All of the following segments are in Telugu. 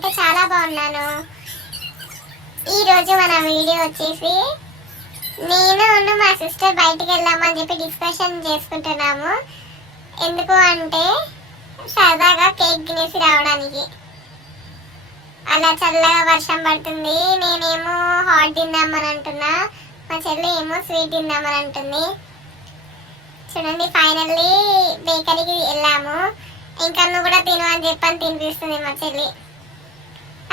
నేనైతే చాలా బాగున్నాను. ఈరోజు మన వీడియో వచ్చేసి నేను మా సిస్టర్ బయటికి వెళ్దామని చెప్పి డిస్కషన్ చేసుకుంటున్నాము. ఎందుకు అంటే సరదాగా కేక్ తినేసి రావడానికి. అలా చల్లగా వర్షం పడుతుంది, నేనేమో హాట్ తిందామని అంటున్నా, మా చెల్లి ఏమో స్వీట్ తిందామని అంటుంది. చూడండి, ఫైనల్లీ బేకరీకి వెళ్ళాము. ఇంకా నువ్వు కూడా తిను అని చెప్పని తినిపిస్తుంది మా చెల్లి.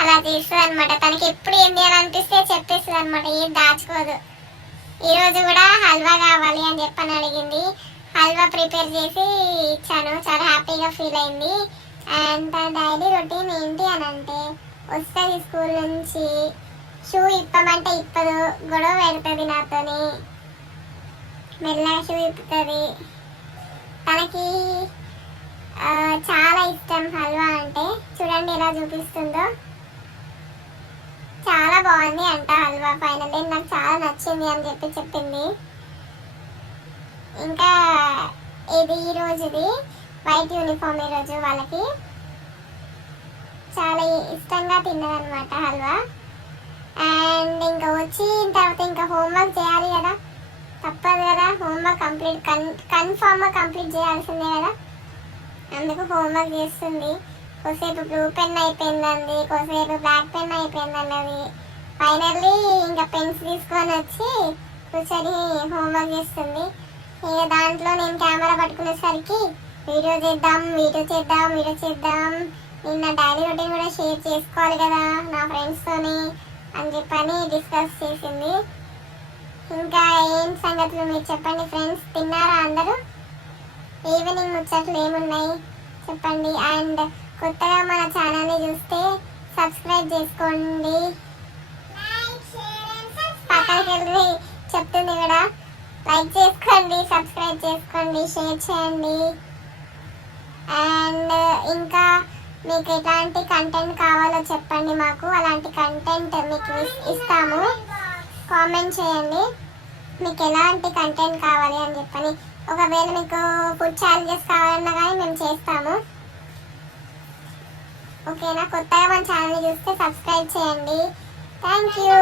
అలా చేస్తుంది అనమాట. తనకి ఎప్పుడు ఏం చేయాలనిపిస్తే చెప్పేస్తుంది అనమాట, ఏం దాచుకోదు. ఈరోజు కూడా హల్వా కావాలి అని చెప్పని అడిగింది. హల్వా ప్రిపేర్ చేసి ఇచ్చాను. చాలా హ్యాపీగా ఫీల్ అయింది. అండ్ తన డైలీ రొటీన్ ఏంటి అని అంటే, వస్తుంది స్కూల్ నుంచి, షూ ఇప్పమంటే ఇప్పదు, గొడవ పెడుతుంది నాతోని, మెల్లగా షూ ఇప్పుతుంది. తనకి చాలా ఇష్టం హల్వా అంటే. చూడండి ఎలా చూపిస్తుందో, చాలా బాగుంది అంట హల్వా. ఫైనల్లీ నాకు చాలా నచ్చింది అని చెప్పి చెప్పింది. ఇంకా ఇది ఈరోజుది వైట్ యూనిఫామ్. ఈరోజు వాళ్ళకి చాలా ఇష్టంగా తిన్నదనమాట హల్వా. అండ్ ఇంకా వచ్చిన తర్వాత ఇంకా హోంవర్క్ చేయాలి కదా, తప్పదు కదా. హోంవర్క్ కన్ఫామ్గా కంప్లీట్ చేయాల్సిందే కదా. అందుకు హోంవర్క్ చేస్తుంది. కొద్దిసేపు బ్లూ పెన్ అయిపోయిందండి, కొద్దిసేపు బ్లాక్ పెన్ అయిపోయిందండి. ఫైనల్లీ ఇంకా పెన్స్ తీసుకొని వచ్చి కూర్చొని హోంవర్క్ చేస్తుంది. ఇక దాంట్లో నేను కెమెరా పట్టుకునేసరికి వీడియో చేద్దాం నిన్న డైలీ రొటీన్ కూడా షేర్ చేసుకోవాలి కదా నా ఫ్రెండ్స్తోని అని చెప్పని డిస్కస్ చేసింది. ఇంకా ఏం సంగతులు మీరు చెప్పండి ఫ్రెండ్స్, తిన్నారా అందరూ? ఈవినింగ్ ముచ్చట్లు ఏమున్నాయి చెప్పండి. అండ్ కొత్తగా మన ఛానల్ని చూస్తే సబ్స్క్రైబ్ చేసుకోండి. పక్కనకి వెళ్ళి చెప్తుంది కూడా, లైక్ చేసుకోండి, సబ్స్క్రైబ్ చేసుకోండి, షేర్ చేయండి. అండ్ ఇంకా మీకు ఎలాంటి కంటెంట్ కావాలో చెప్పండి, మాకు అలాంటి కంటెంట్ మీకు ఇస్తాము. కామెంట్ చేయండి మీకు ఎలాంటి కంటెంట్ కావాలి అని చెప్పని. ఒకవేళ మీకు ఫుడ్ ఛాలెంజెస్ కావాలన్నా కానీ మేము చేస్తాము. ఓకేనా? కొత్తగా మన ఛానల్ని చూస్తే సబ్స్క్రైబ్ చేయండి. Thank you.